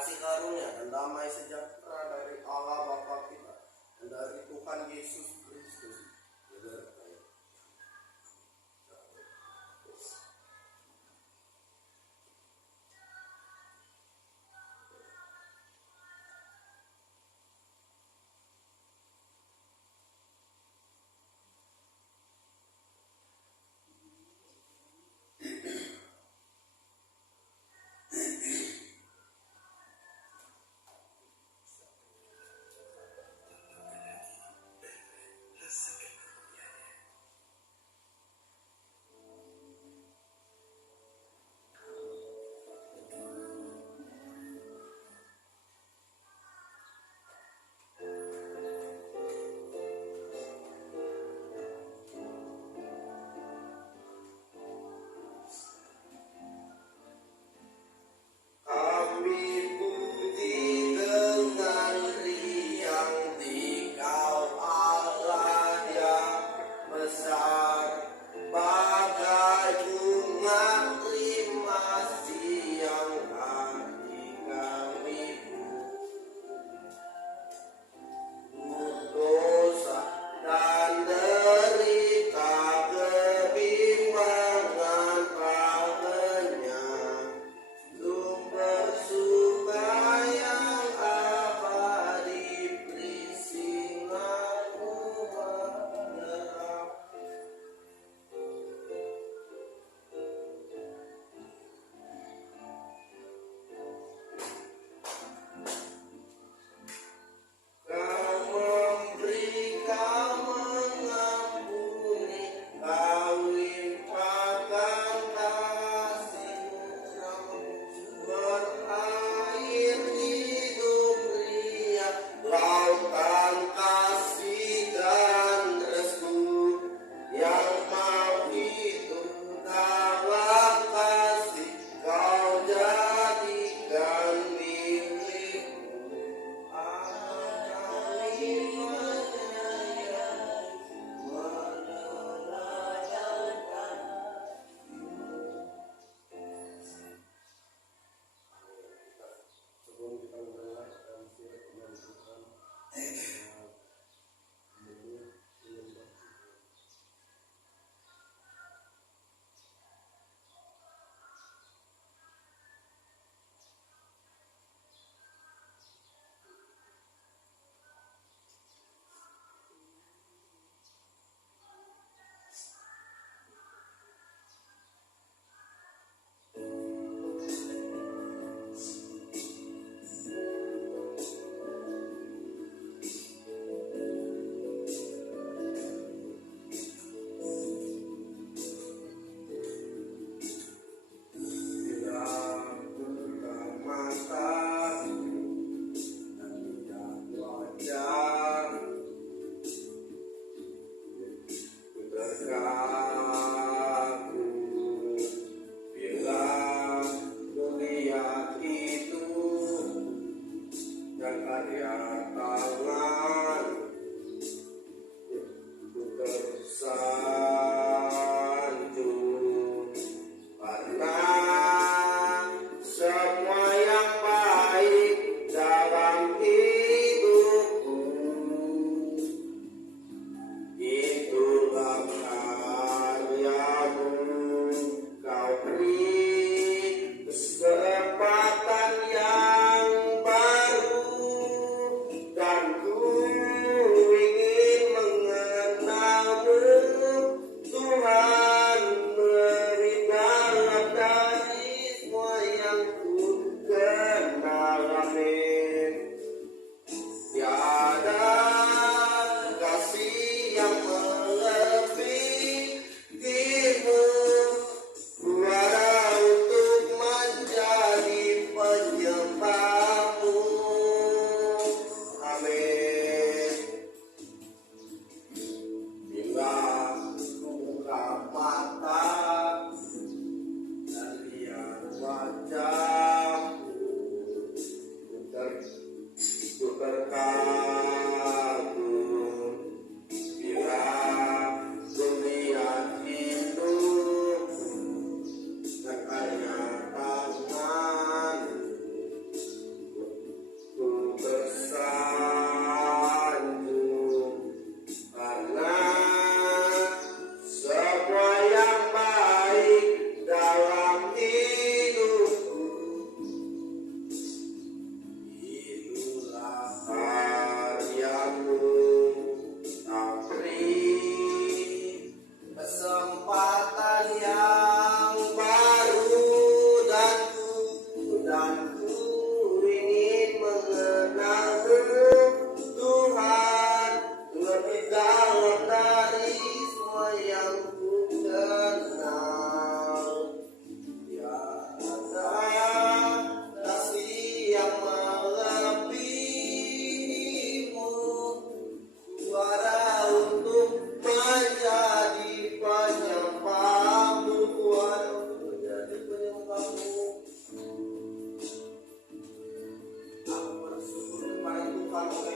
kasih karunia dan damai sejahtera dari Allah Bapa kita dan dari Tuhan Yesus Kristus menyertai.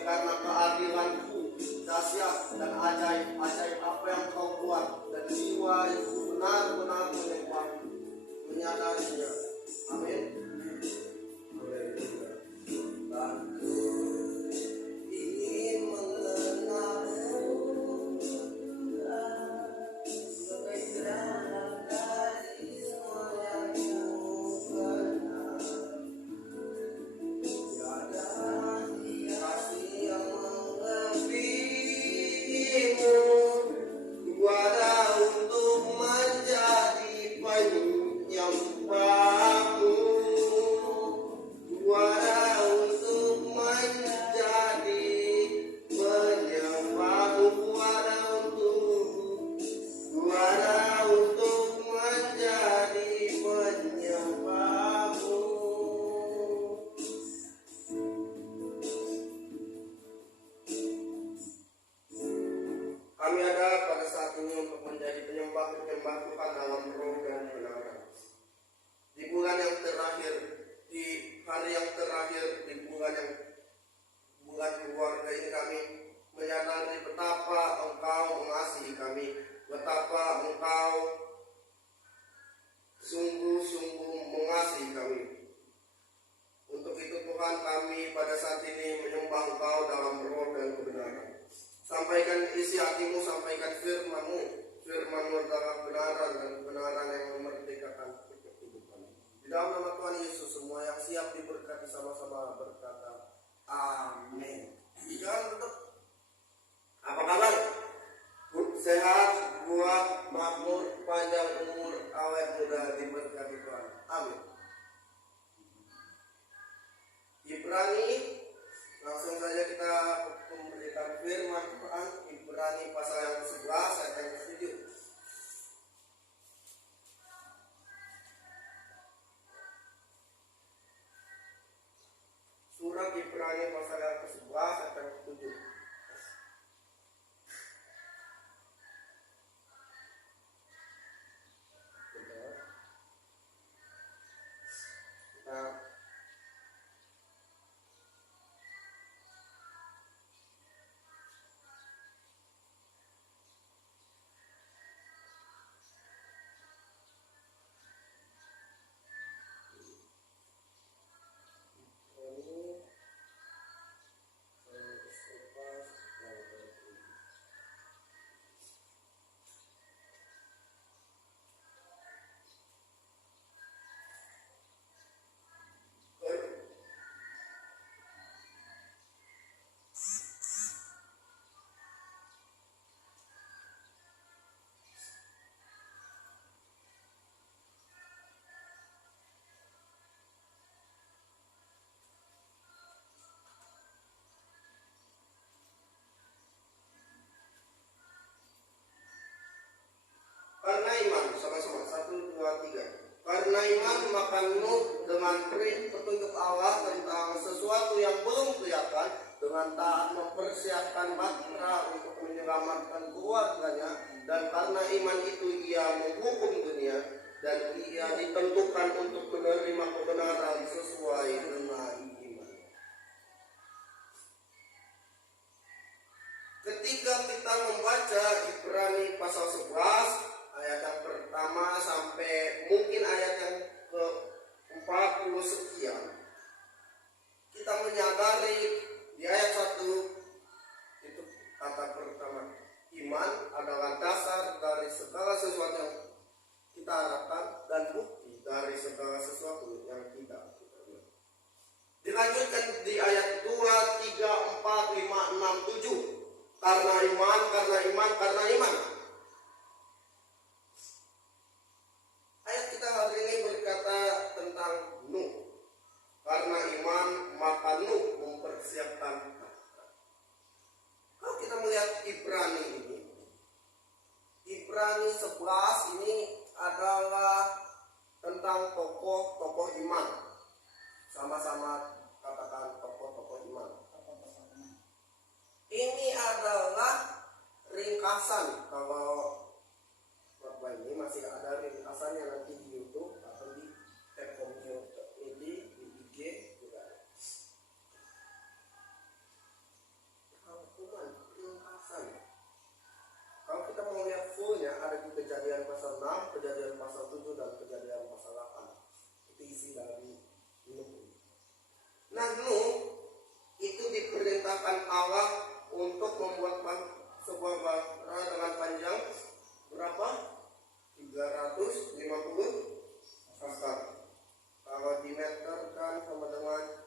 karena keadilan-Mu dahsyat dan ajaib apa yang Kau buat, dan jiwa itu benar-benar menyembah, menyadarinya. Amin. Haleluya. Dan ingin mengenalmu sebagai terang dari semua yang Ku kenal. Tiada kasih yang melebihimu, juara untuk menjadi penyembahmu, juara untuk menjadi penyembahmu, juara untuk menjadi penyembahmu. Kami ada pada saat ini untuk menjadi penyembah-penyembah Tuhan dalam roh dan kebenaran. Di bulan yang terakhir, di hari yang terakhir, di bulan keluarga ini, kami menyadari betapa Engkau mengasihi kami, betapa Engkau sungguh-sungguh mengasihi kami. Untuk itu Tuhan, kami pada saat ini menyembah Engkau dalam roh dan kebenaran. Sampaikan isi hatimu, sampaikan firman-Mu adalah kebenaran, dan kebenaran yang memerdekakan kehidupan. Di dalam nama Tuhan Yesus, semua yang siap diberkati sama-sama berkata amin. Jangan tutup. Apa kabar? Sehat, buah, makmur, panjang umur, awet muda, diberkati Tuhan. Amin. Ibrani, langsung saja kita memberikan firman Tuhan. Ibrani pasal yang ke-11 ayat yang ke-7. Surat Ibrani pasal yang ke-11 ayat yang ke-7. Karena iman, sama-sama, 1, 2, 3. Karena iman maka Nuh dengan petunjuk Allah tentang sesuatu yang belum kelihatan, dengan taat mempersiapkan batra untuk menyelamatkan keluarganya, dan karena iman itu ia menghukum dunia, dan ia ditentukan untuk menerima kebenaran sesuai dengan iman. Ketika kita membaca Ibrani pasal 11 ayat yang pertama sampai mungkin ayat yang ke-40 sekian, kita menyadari di ayat 1 itu kata pertama, iman adalah dasar dari segala sesuatu yang kita harapkan dan bukti dari segala sesuatu yang tidak kita lihat. Dilanjutkan di ayat 2, 3, 4, 5, 6, 7. Karena iman. Ayat kita hari ini berkata tentang Nuh. Karena iman maka Nuh mempersiapkan. Kalau kita melihat Ibrani ini, Ibrani 11 ini adalah tentang tokoh-tokoh iman. Sama-sama katakan tokoh-tokoh iman. Ini adalah ringkasan. Kalau Bapak ini masih ada ringkasannya nanti di YouTube atau di Telkomsel ini, di IG juga ada. diperintahkan Allah untuk membuat sebuah bara dengan panjang berapa? 350 pasang. Kalau dimeterkan sama dengan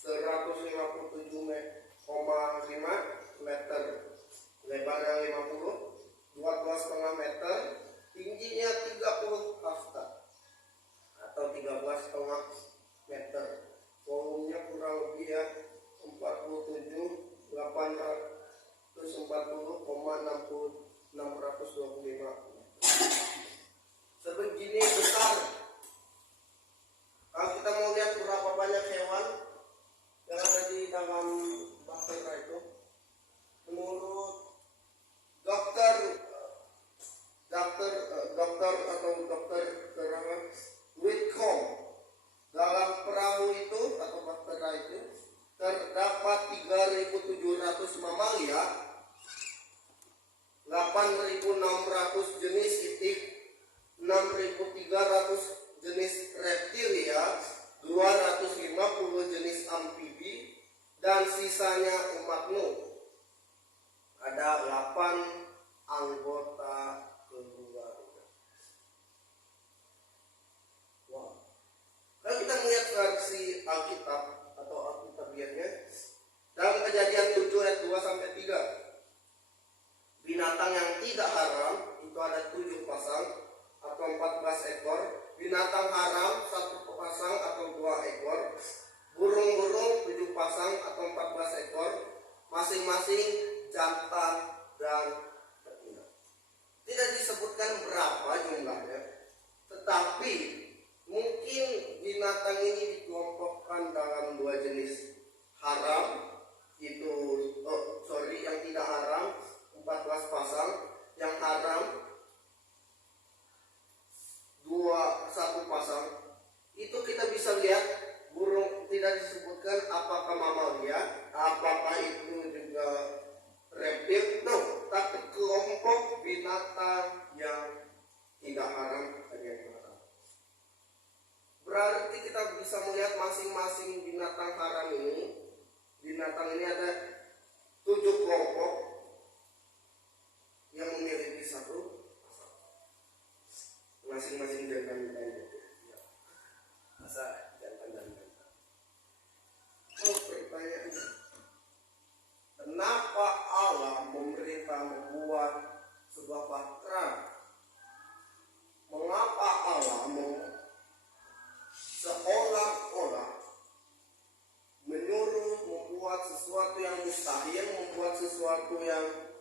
157,5 meter, lebarnya 50, 12,5 meter, tingginya 30 hasta atau 13,5 meter. Volumenya kurang lebih ya 47.840,625. Sebegini besar. Kalau kita mau lihat berapa banyak hewan yang ada di dalam baktera itu, menurut dokter Whitcomb, dalam perahu itu atau baktera itu terdapat 3.700 mamalia, 8.600 jenis itik, 6.300 jenis reptilia, 250 jenis amfibi, dan sisanya umat Nuh. Ada 8 anggota keluarga. Wow. Kalau kita melihat versi Alkitab atau Alkitabiahnya, dalam Kejadian 7 ayat 2 sampai 3, binatang yang tidak haram itu ada 7 pasang atau 14 ekor, binatang haram 1 pasang atau 2 ekor, burung-burung 7 pasang atau 14 ekor, masing-masing jantan dan betina. Tidak disebutkan berapa jumlahnya, tetapi mungkin binatang ini dikelompokkan dalam 2 jenis. Haram itu yang tidak haram 14 pasang, yang haram 1 pasang. Itu kita bisa lihat burung, tidak disebutkan apakah mamalia, apakah itu juga reptil, no, tapi kelompok binatang yang tidak haram ada yang haram. Berarti kita bisa melihat masing-masing binatang haram ini, binatang ini ada 7 kelompok yang memiliki 1 masing-masing jantan dan betina. Masa jantan dan betina. Pertanyaannya, kenapa Allah memerintah membuat sebuah bahtera? Mengapa Allah seolah-olah menyuruh membuat sesuatu yang mustahil, membuat sesuatu yang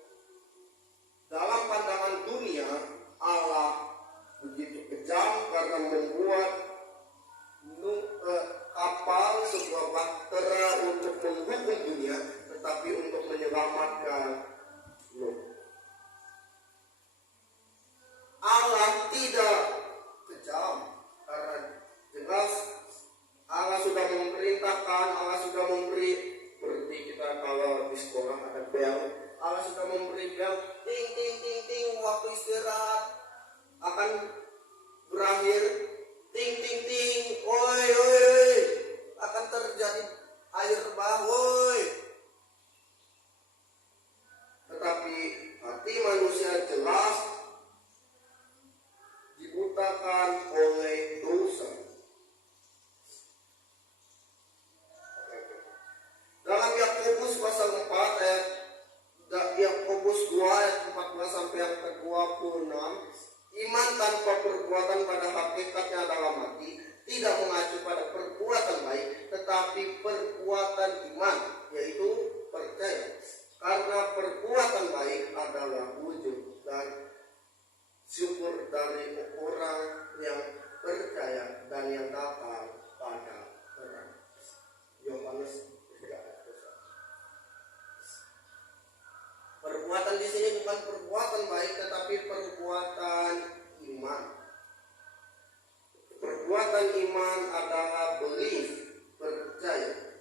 dalam pandangan dunia Allah begitu kejam karena membuat kapal, sebuah bahtera untuk menghukum dunia, tetapi untuk menyelamatkan Nuh. Allah tidak kejam karena jelas Allah sudah memerintahkan, Allah sudah memberi, seperti kita kalau di sekolah ada bel, Allah sudah memberi bel, ting ting ting ting, waktu istirahat akan berakhir, ting ting ting, oi oi oi, akan terjadi air bah, woi. Tetapi hati manusia jelas dibutakan oleh dosa. Dalam Yakobus pasal 4 ayat Yakobus 2 ayat 14 sampai ayat 26, iman tanpa perbuatan pada hakikatnya adalah mati, tidak mengacu pada perbuatan baik, tetapi perbuatan iman, yaitu percaya. Karena perbuatan baik adalah wujud dan syukur dari orang yang percaya dan yang datang pada terang. Yohanes 3. Perbuatan di sini bukan perbuatan baik, tetapi perbuatan iman. Perbuatan iman adalah belief, percaya.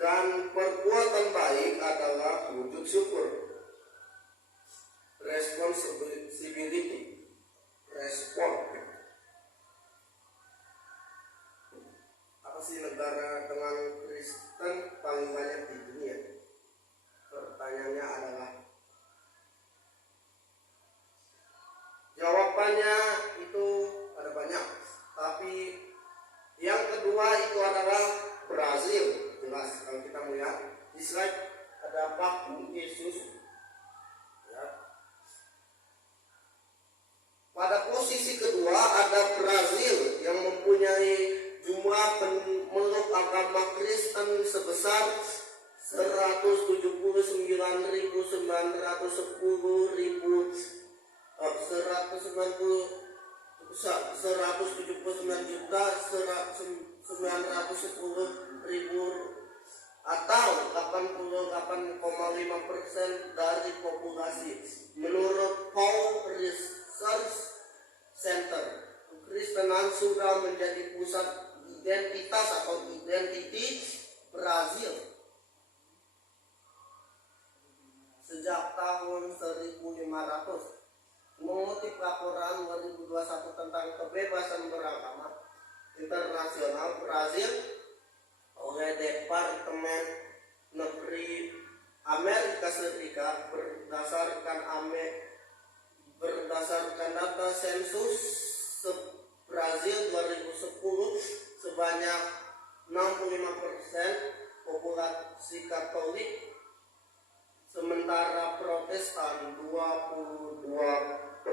Dan perbuatan baik adalah wujud syukur, responsibility, respon. Apa sih negara dengan Kristen paling banyak Brazil. Jelas kalau kita melihat di slide ada patung Yesus. Ya. Pada posisi kedua ada Brazil yang mempunyai jumlah pemeluk agama Kristen sebesar 179.910.000 atau 88,5% dari populasi. Menurut Pew Research Center, kekristenan sudah menjadi pusat identitas atau identiti Brazil sejak tahun 1500. Mengutip laporan 2021 tentang kebebasan beragama internasional Brazil oleh Departemen Negeri Amerika Serikat berdasarkan data sensus Brazil 2010, sebanyak 65% populasi Katolik, sementara Protestan 22%.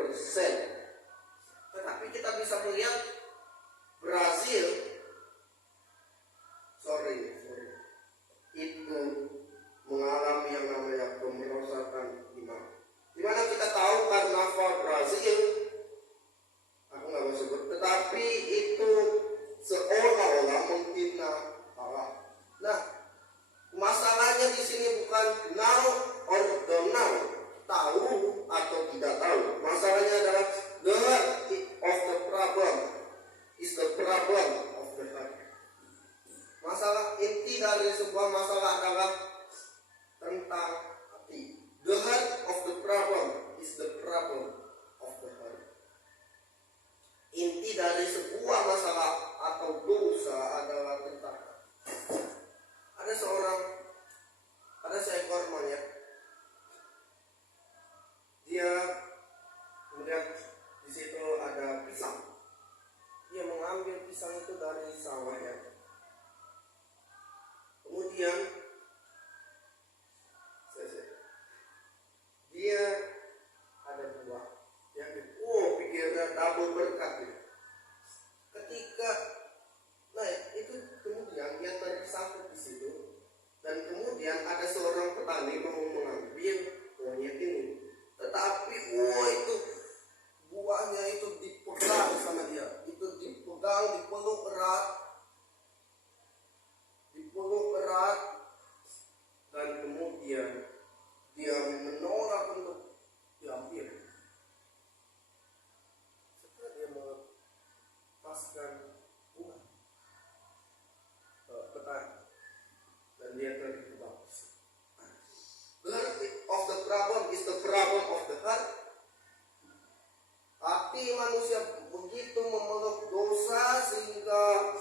Tetapi kita bisa melihat Brazil itu mengalami yang namanya pemerosotan iman. Dimana kita tahu karnaval Brazil, aku nggak mau sebut, tetapi itu seolah-olah menghina Allah. Nah, masalahnya di sini bukan now or don't know, tahu atau tidak tahu. Masalahnya adalah the heart of the problem is the problem of the heart. Masalah inti dari sebuah masalah adalah tentang hati. The heart of the problem is the problem of the heart. Inti dari sebuah masalah atau dosa adalah tentang ada seekor monyet. Dia melihat di situ ada pisang. Dia mengambil pisang itu dari sawahnya. Kemudian dia ada buah. Yang pikirnya double berkat. Itu kemudian dia tersangkut di situ. Dan kemudian ada seorang petani mau mengambil monyet ini. Tetapi itu buahnya itu dipegang sama dia. Itu dipegang, dipeluk erat, dan kemudian dia menolak untuk diambil. Setelah dia melepaskan buah petani, dan dia terjebak. The heart of the problem is the problem of the heart. Hati manusia begitu memeluk dosa sehingga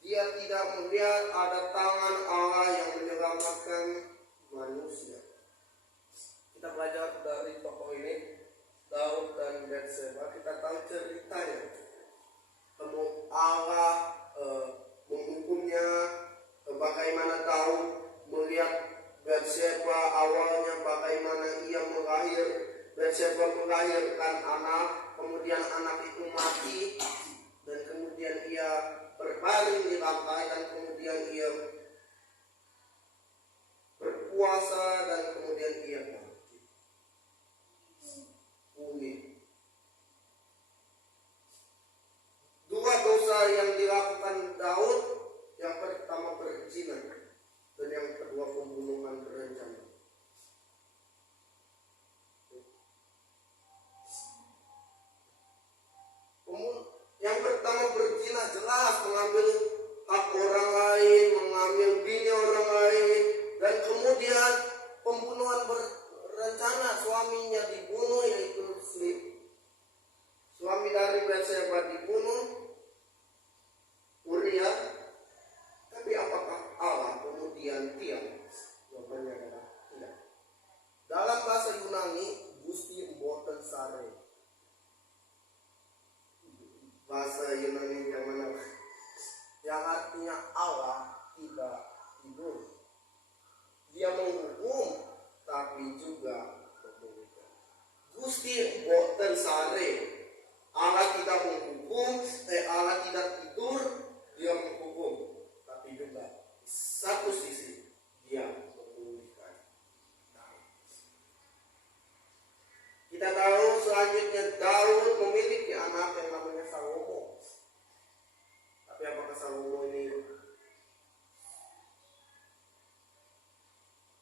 dia tidak melihat ada tangan Allah yang menyelamatkan manusia. Kita belajar dari tokoh ini, Daud dan Batseba. Kita tahu ceritanya. Allah menghukumnya, bagaimana Daud melihat Batseba awalnya, bagaimana ia Batseba melahirkan anak, kemudian anak itu mati, dan kemudian ia berbaring di lantai, dan kemudian ia berpuasa, dan kemudian ia bangkit pulih. Dua dosa yang dilakukan Daud, yang pertama berzina, dan yang kedua pembunuhan berencana. Yang pertama berzina jelas mengambil hak orang lain, mengambil bini orang lain, dan kemudian pembunuhan berencana, suaminya dibunuh, yaitu suami dari Batseba dibunuh, Uria. Tapi apakah Allah kemudian diam? Jawabannya adalah tidak. Dalam bahasa Yunani, Gusti mboten sare. Bahasa Yunani yang mana? yang artinya Allah tidak tidur. Dia menghukum tapi juga memulihkan. Gusti boten sare. Allah tidak menghukum, Allah tidak tidur, dia menghukum, tapi juga satu sisi dia memulihkan. Kita tahu selanjutnya Daud memiliki anak yang namanya Salomo. Tapi apakah Salomo ini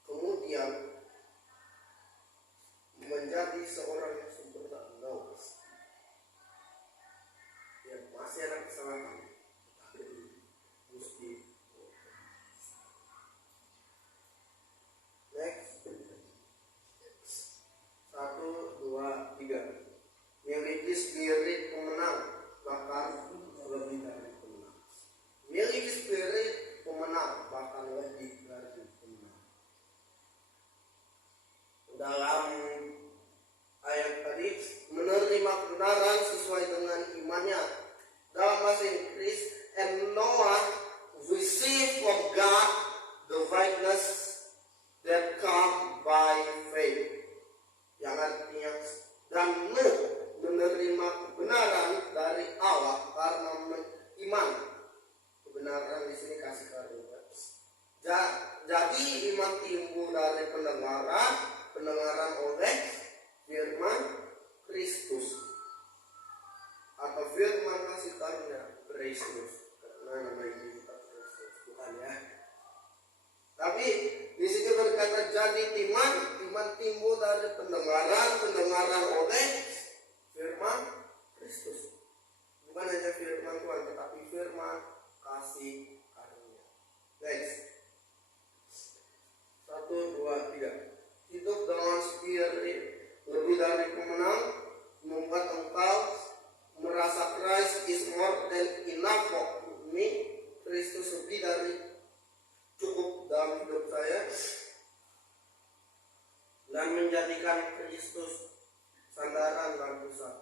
kemudian menjadi seorang yang sempurna? No. Dia masih ada kesalahan. Gusti. Next. 1, 2, 3. Miliki spirit pemenang, bahkan lebih dari pemenang. Miliki spirit pemenang, bahkan lebih dari pemenang. Dalam ayat tadi, menerima kebenaran sesuai dengan imannya. Dalam bahasa Inggris, and Noah received from God the righteousness that come by faith. Yang artinya, dan Nuh menerima kebenaran dari Allah karena iman. Kebenaran di sini kasih karunia. Jadi iman timbul dari pendengaran oleh firman Kristus atau firman kasih karunia Kristus. Karena nama ini kita Kristus, bukan ya. Tapi di sini berkata jadi iman timbul dari pendengaran oleh firman Kristus. Bukan hanya firman Tuhan, tetapi firman kasih karunia. Next. 1, 2, 3. Hidup dengan spirit lebih dari pemenang, membuat engkau merasa Christ is more than enough for me. Kristus lebih dari cukup dalam hidup saya, dan menjadikan Kristus sandaran dan pusat.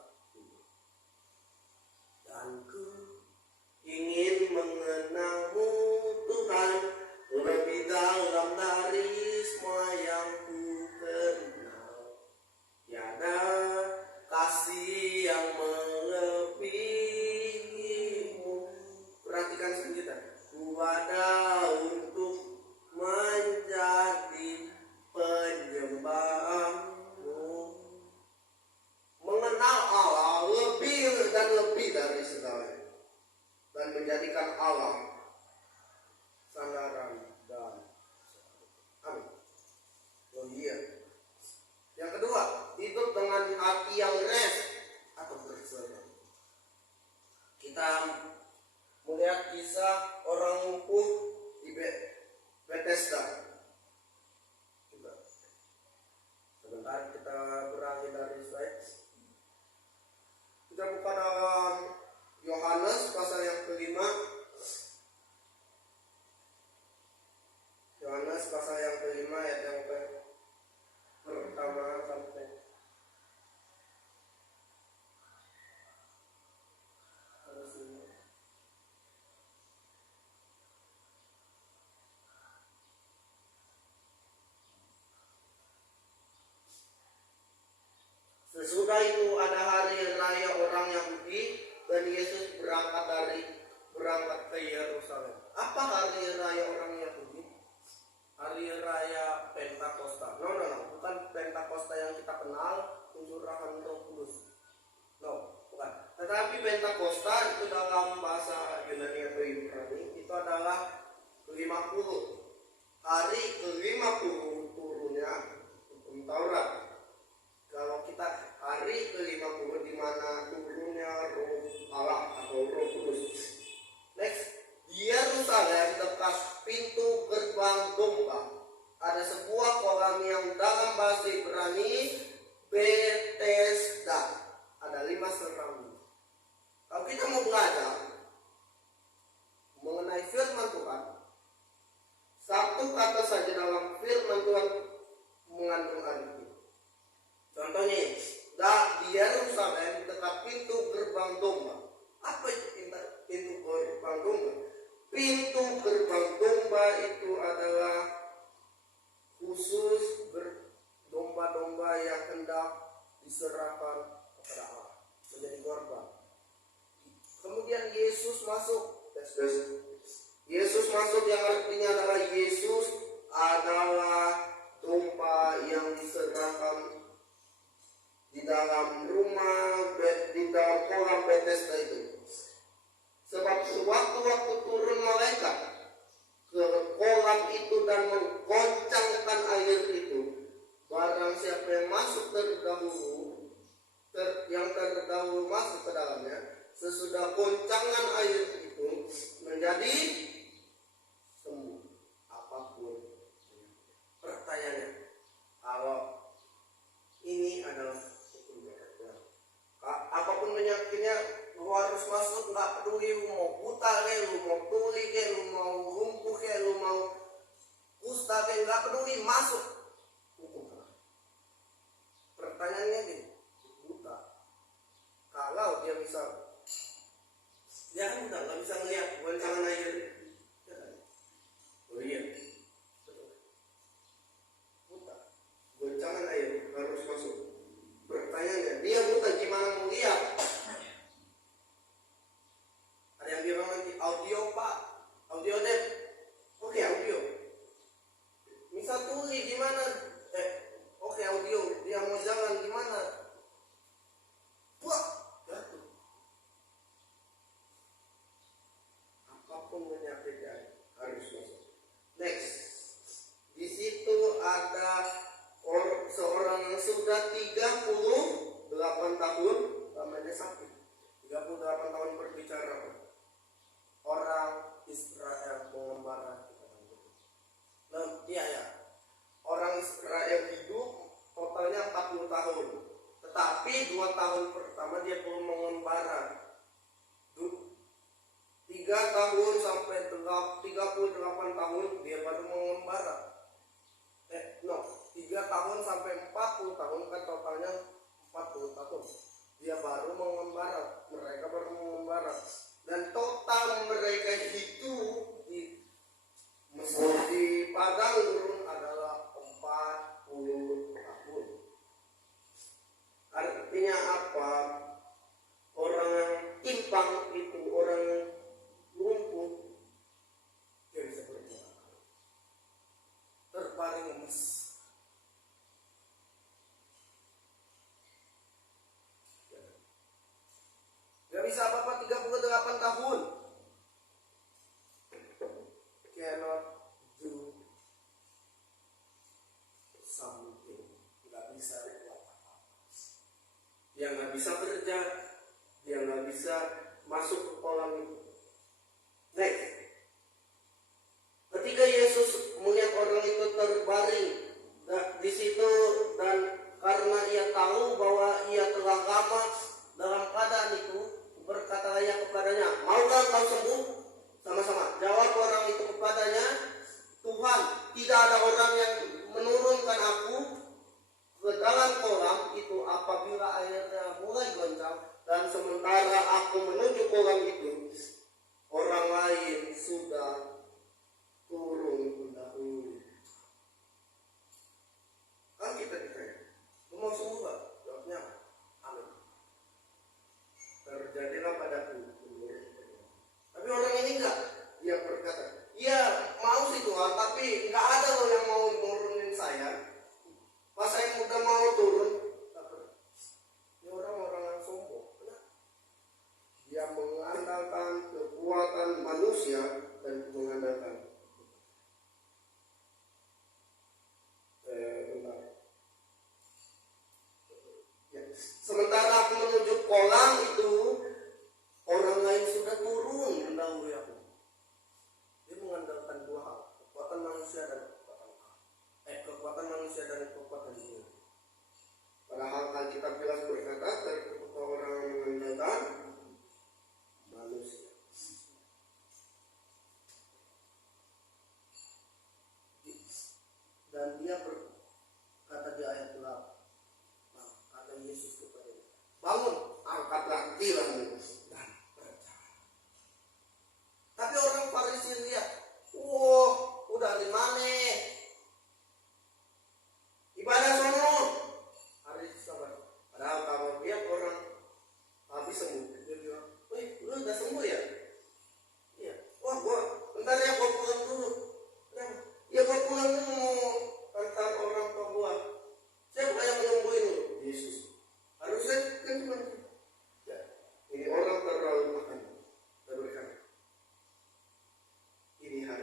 Dan ku ingin mengenalmu Tuhan lebih dalam dari semua yang ku kenal. Tiada kasih yang melebihimu. Perhatikan selanjutnya. Ku ada untuk menjadi penyembahmu. Mengenal Allah lebih dan lebih dari segalanya, dan menjadikan Allah sandaran dan amin. Oh iya. Yang kedua, hidup dengan hati yang rest atau berserah. Kita melihat kisah orang lumpuh di Bethesda. Coba sebentar kita beralih dari slide. Kita buka dalam Yohanes pasal yang kelima. Yohanes pasal yang kelima ayat yang pertama sampai sesudah itu ada hari raya orang Yahudi dan Yesus berangkat ke Yerusalem. Apa hari raya orang Yahudi? Hari raya Pentakosta. No, bukan Pentakosta yang kita kenal, pencurahan Roh Kudus. No, bukan. Tetapi Pentakosta itu dalam bahasa Yunani atau Ibrani itu adalah ke-50. Hari ke-50 turunnya hukum Taurat. Kalau kita hari ke-50 di mana turunnya Roh Allah atau Roh Kudus. Next, di Yerusalem dekat pintu gerbang domba ada sebuah kolam yang dalam bahasa Ibrani Bethesda. Ada 5 serambi. Kalau kita mau belajar mengenai firman Tuhan, satu kata saja dalam firman Tuhan mengandung arti. Contohnya, di Yerusalem dekat pintu gerbang domba. Apa itu pintu gerbang domba? Yesus masuk yang artinya adalah Yesus adalah domba yang diserahkan di dalam rumah, di dalam kolam Bethesda itu. Sebab sewaktu-waktu turun malaikat ke kolam itu dan menggoncangkan air itu, barang siapa yang masuk terdahulu, yang terdahulu masuk ke dalamnya, sesudah goncangan air itu menjadi sembuh apapun. Pertanyaannya, kalau ini adalah hukum Tuhan, apapun penyakitnya, lu harus masuk, nggak peduli lu mau buta ke, lu mau tuli ke, lu mau lumpuh ke, lu mau kusta ke, nggak peduli, masuk. Hukum Tuhan. Pertanyaannya gini, buta, kalau dia bisa, dia kan buta, nggak bisa ngeliat goncangan air. Oh iya, buta, goncangan air harus masuk. Pertanyaannya, dia buta gimana mau lihat? Ada yang bilang nanti audio pak, audio deh. Oke, audio. Misal tuli gimana? Oke, audio. Dia mau jalan gimana? Wah, jatuh. Apapun penyakitnya harus masuk. Next, di situ ada seorang yang sudah 38 tahun namanya sakit. 38 tahun berbicara. Orang Israel pengembara. Nah, iya ya. Orang Israel hidup totalnya 40 tahun. Tetapi 2 tahun pertama dia belum mengembara. 3 tahun sampai 38 tahun dia baru mengembara. 3 tahun sampai 40 tahun kan totalnya 40 tahun. Dia baru mengembara, mereka baru mengembara. Dan total mereka hidup di padang gurun adalah 40 tahun. Artinya apa? Orang yang timpang itu, orang yang lumpuh, dia bisa berjalan, terbaring lemes. Gak bisa apa-apa 38 tahun. Cannot do something. Gak bisa buat apa-apa. Dia gak bisa kerja. Dia gak bisa masuk ke kolam itu. Next. Ketika Yesus melihat orang itu terbaring di situ, dan karena ia tahu bahwa ia telah lama dalam keadaan itu, berkatalah ia kepadanya, maukah kau sembuh? Sama-sama jawab orang itu kepadanya, Tuhan, tidak ada orang yang menurunkan aku ke dalam kolam itu apabila airnya mulai goncang, dan sementara aku menuju kolam itu, orang lain sudah turun mendahului. Kan kita ditanya, lu mau sembuh gak? Jawabnya amin. Terjadilah padaku. Tapi orang ini enggak. Dia berkata, iya mau sih Tuhan, tapi enggak ada loh yang mau nurunin saya. Pas saya udah mau turun, ini orang-orang yang sombong. Dia mengandalkan kekuatan manusia dan mengandalkan sementara aku menuju kolam itu, orang lain sudah turun mendahului aku. Dia mengandalkan dua hal, kekuatan manusia dan kekuatan manusia dan kekuatan Dia. Padahal Alkitab jelas berkata terkutuk orang yang mengandalkan manusia.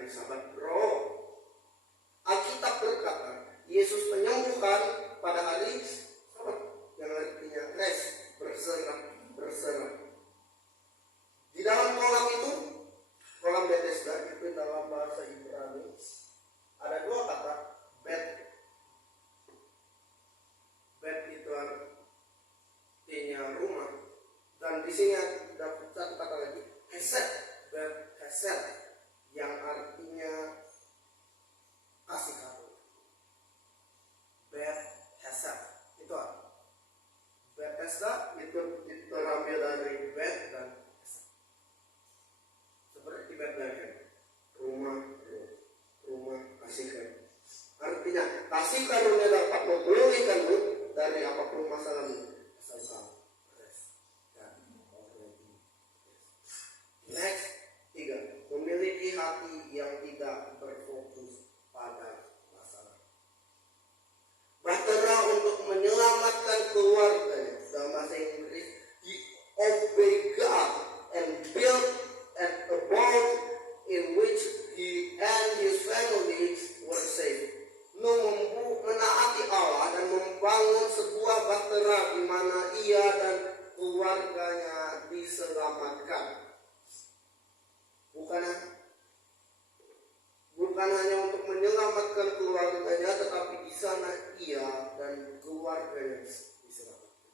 hari Sabat, bro. Alkitab berkata Yesus menyembuhkan pada hari Sabat, yang artinya rest, berserah. Di dalam kolam itu, kolam Bethesda itu dalam bahasa Ibrani ada dua kata, bed. Bed itu artinya rumah, dan di sini ada satu kata lagi, hesed, bed hesed, yang artinya kasih karunia. Bed hesed itu apa? Bethesda itu terambil dari bed dan hesed. Seperti Bethlehem, rumah kasih karunia. Artinya kasih karunia dapat memulihkanmu dari apapun masalahmu. Next, 3. Memiliki hati yang tidak berfokus pada masalah. Bahtera untuk menyelamatkan keluarganya. Dalam bahasa Inggris, he obeyed God and built a boat in which he and his family were safe. Menaati Allah dan membangun sebuah bahtera di mana ia dan keluarganya diselamatkan. Bukan hanya untuk menyelamatkan keluarganya, tetapi di sana ia dan keluarganya diselamatkan.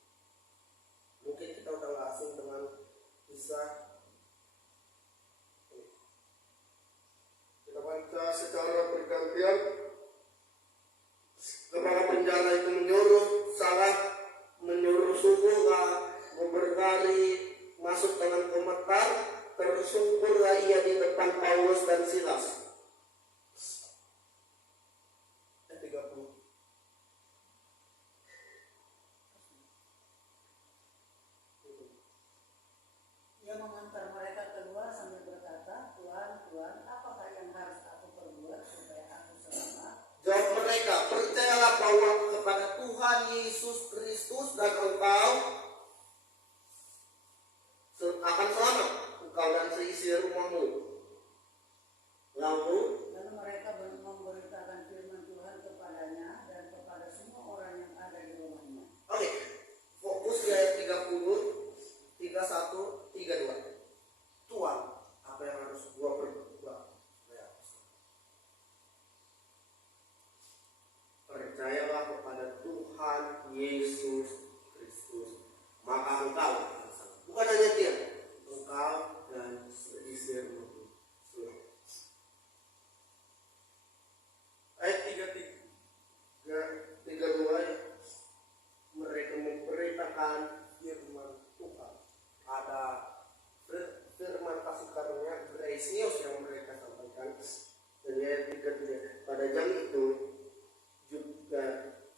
Mungkin kita udah gak asing dengan kisah. Kita baca secara bergantian. Kepala penjara itu menyuruh subuhlah memberkari masuk dengan komentar. Tersungkurlah ia di depan Paulus dan Silas. 30. Ia mengantar mereka keluar sambil berkata, Tuhan, apakah yang harus aku perbuat supaya aku selamat? Jawab mereka, percayalah bahwa kepada Tuhan Yesus Kristus dan engkau akan selamat, engkau dan seisi rumahmu. Lalu mereka memberitakan firman Tuhan kepadanya dan kepada semua orang yang ada di rumahnya. Oke, fokus di ayat 30, 31, 32. Tuhan, apa yang harus gua berbuat? Percayalah kepada Tuhan Yesus Kristus, maka engkau, bukan hanya dia, engkau dan seisi rumahmu. Ayat 32 ya. Mereka memberitakan firman Tuhan. Ada firman kasih karunia, grace news yang mereka sampaikan. Dan ayat 33, pada jam itu juga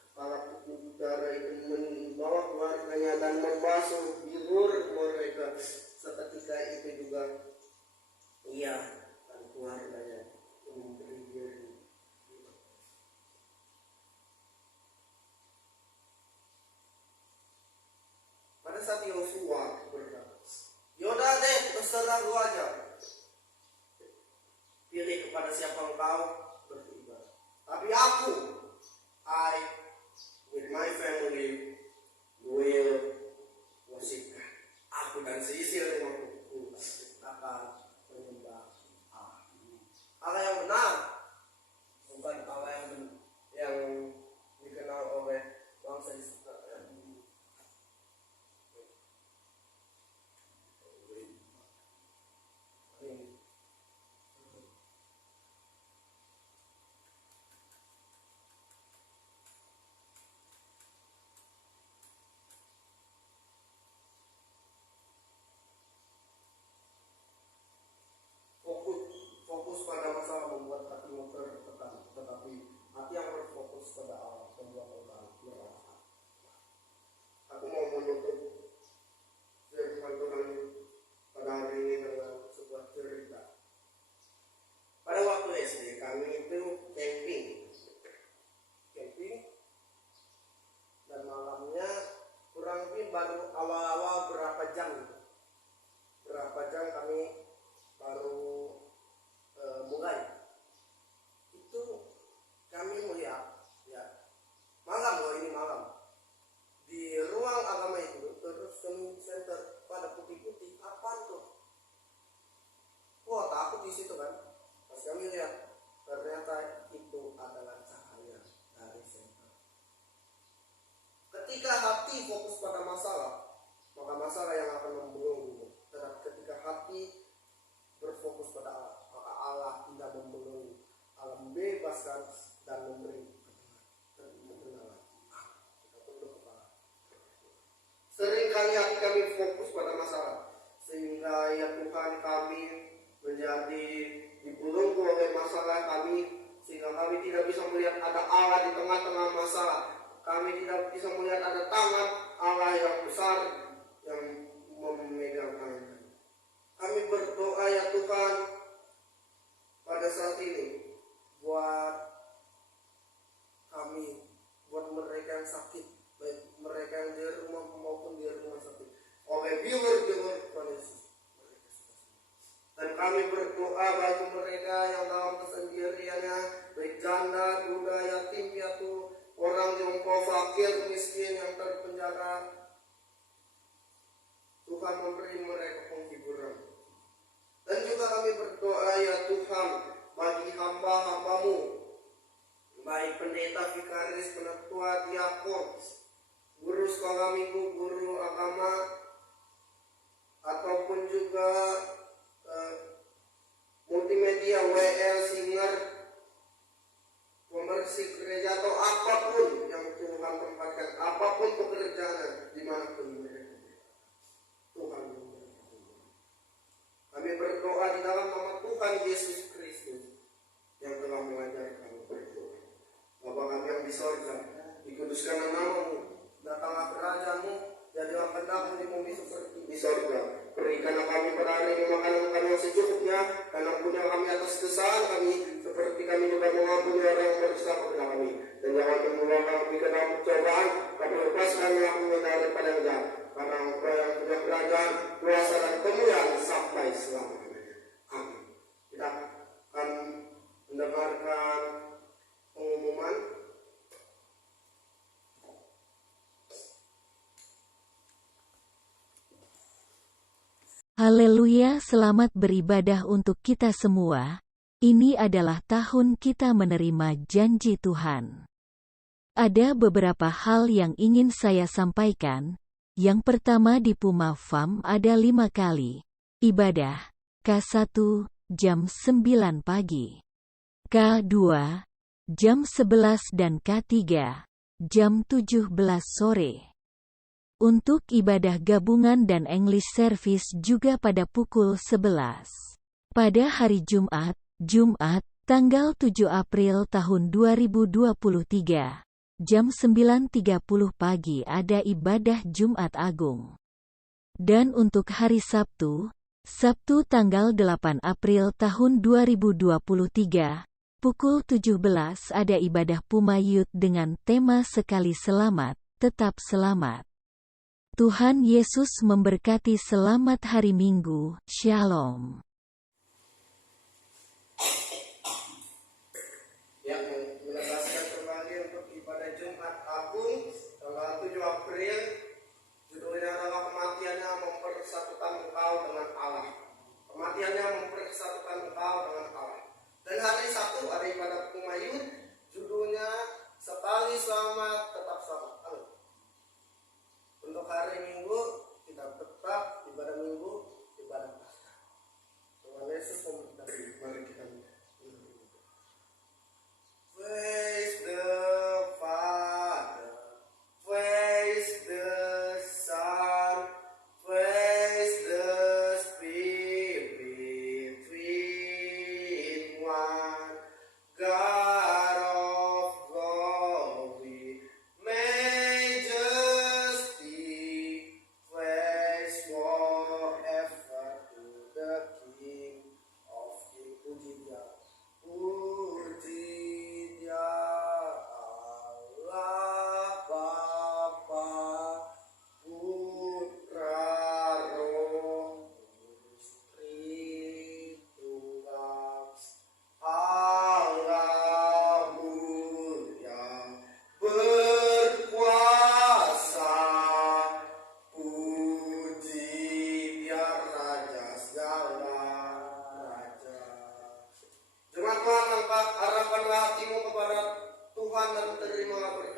kepala utara itu membawa keluarganya dan membasuh bilur mereka. Seketika itu juga ia dan keluarganya memberi diri. Pada saat Yosua berkata, yaudah deh, terserah lu aja. Pilih kepada siapa engkau beribadah. Tapi aku, I with my family will worship. Aku dan seisi rumahku akan menyembah Allah. Allah yang benar, bukan Allah yang dikenal oleh bangsa Israel. kami lihat ternyata itu adalah cahaya dari setan. Ketika hati fokus pada masalah, maka masalah yang akan membelenggu. Tetapi ketika hati berfokus pada Allah, maka Allah tidak membelenggu. Allah membebaskan dan memberi kebenaran. Kita tunduk kepada. Seringkali hati kami fokus pada masalah, sehingga ya Tuhan kami menjadi dibelenggu oleh masalah kami, sehingga kami tidak bisa melihat ada Allah di tengah-tengah masalah. Kami tidak bisa melihat ada tangan Allah yang besar yang memegang tangan kami. Kami berdoa ya Tuhan pada saat ini buat kami, buat mereka yang sakit, baik mereka yang di rumah maupun di rumah sakit, oleh viewer Tuhan Yesus. Dan kami berdoa bagi mereka yang dalam kesendiriannya, baik janda, duda, yatim, piatu, orang jompo, fakir, miskin yang terpenjara. Tuhan memberi mereka penghiburan. Dan juga kami berdoa ya Tuhan bagi hamba-hambamu, baik pendeta, vikaris, penatua, diakon, guru sekolah minggu, guru agama, ataupun juga multimedia, WL, singer, pembersih gereja atau apapun yang Tuhan tempatkan, apapun pekerjaannya, dimanapun mereka. Tuhan kami berdoa di dalam nama Tuhan Yesus Kristus yang telah mengajar kami berdoa. Bapa kami yang di sorga, dikuduskan namamu, datanglah kerajaanmu, jadilah kehendakmu di bumi seperti di sorga. Berikanlah kami pada hari ini makanan kami yang secukupnya, dan ampunilah kami atas kesalahan kami, seperti kami juga mengampuni orang yang bersalah kepada kami. Dan jangan membawa kami ke dalam pencobaan, tapi lepaskanlah kami daripada yang jahat. Karena Engkau yang punya kerajaan, kuasa dan kemuliaan sampai selama-lamanya. Amin. Kita akan mendengarkan pengumuman. Haleluya, selamat beribadah untuk kita semua. Ini adalah tahun kita menerima janji Tuhan. Ada beberapa hal yang ingin saya sampaikan. Yang pertama, di Puma Farm ada 5 kali ibadah. K1, jam 9 pagi. K2, jam 11 dan K3, jam 17 sore. Untuk ibadah gabungan dan English service juga pada pukul 11. Pada hari Jumat, tanggal 7 April tahun 2023, jam 9.30 pagi ada ibadah Jumat Agung. Dan untuk hari Sabtu tanggal 8 April tahun 2023, pukul 17 ada ibadah Puma Youth dengan tema Sekali Selamat, Tetap Selamat. Tuhan Yesus memberkati. Selamat hari Minggu. Shalom. Yang menegaskan kembali untuk ibadah Jumat Agung tanggal 7 April, judulnya adalah kematiannya mempersatukan engkau dengan Allah. Kematiannya mempersatukan engkau dengan Allah. Dan hari Sabtu ada ibadah Puma Youth, judulnya Sekali Selamat, Tetap Selamat. Amin. Untuk hari Minggu kita tetap ibadah Minggu, ibadah Paskah. dan terima